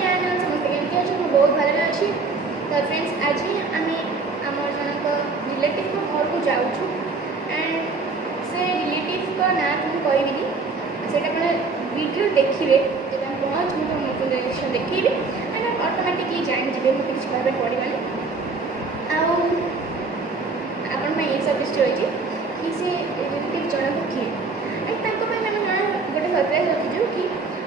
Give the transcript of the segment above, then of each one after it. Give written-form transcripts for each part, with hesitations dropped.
चैनल समस्त केमती अच्छे मुझे बहुत भल अच्छी। तो फ्रेंड्स आज आम आम जनक रिलेटिव घर को जाऊँ एंड से रिलेटिव का ना तो मुझे कहबी से वीडियो देखिए जब हम पहुँच मुझे रिलेसन देखी एंड ऑटोमेटिकली जान मत किसी कहबे पड़ानी आपण ये सर्विस रही कि से रिलेटिव जन को किए एंड गोटे सरप्राइज रखीचु कि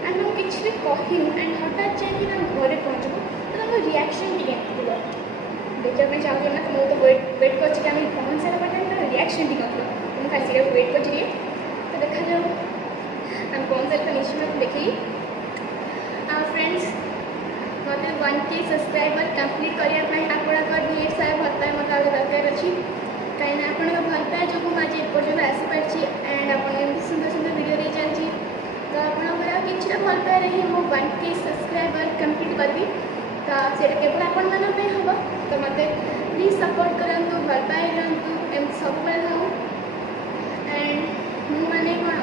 आम किसी भी कहूँ एंड हठात जाकि घर पहुँचबू तो तुम रिएक्शन टी देखा चाहूँ ना तो तो वेट कर पहुँच सारा पर रिएक्शन टी मुझे खाली वेट कर तो देखा जाऊ आम पहुँच सारे तो निश्चित देखी फ्रेंड्स मतलब 1K सब्सक्राइबर कंप्लीट करने आपंकर ढेर सारा भत्ता मत आगे दरकार अच्छी कहीं आप भलपाए जो मुझे एपर्तन आसीपारी एंड आप सुंदर सुंदर वीडियो दे चलती तो आपंकर किसी भलपाए ही मुझे 1K सब्सक्राइबर कंप्लीट करी तो से केवल आपण हम तो मत प्लीज सपोर्ट करूँ भलपाए दिखाँ एम सब था एंड मुझे कौन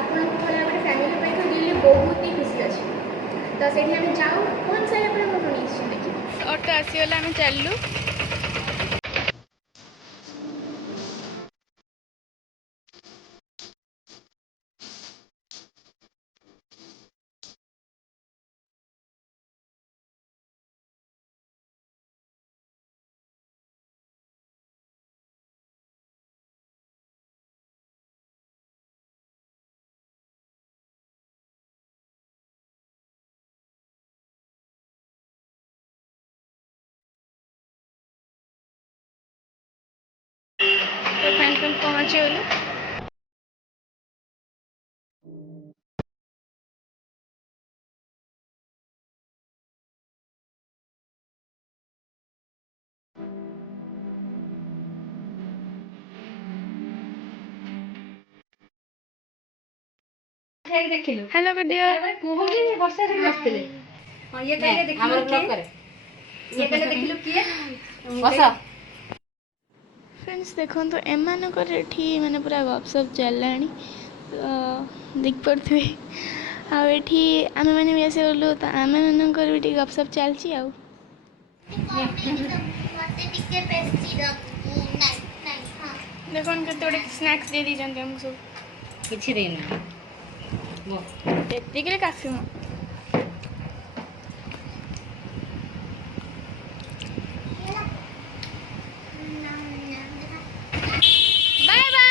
आपको गोटे फैमिली तो रियली बहुत ही खुशी अच्छी तो से जाऊ कौन सारे पर देखिए ऑटो आसीगला आम चलू तो फ्रेंड्स हम पहुँचे हेलो वीडियो फ्रेंड्स देखो तो एमानकर एठी माने पूरा गपसप चलला देख पड़े आठी आम मैंने भी आसे गलु तो आम मानकर भी गपसप चलती आ देखो केते स्नैक्स दे दी हमको सब किछि देना एतिकले काफी मो बाय बाय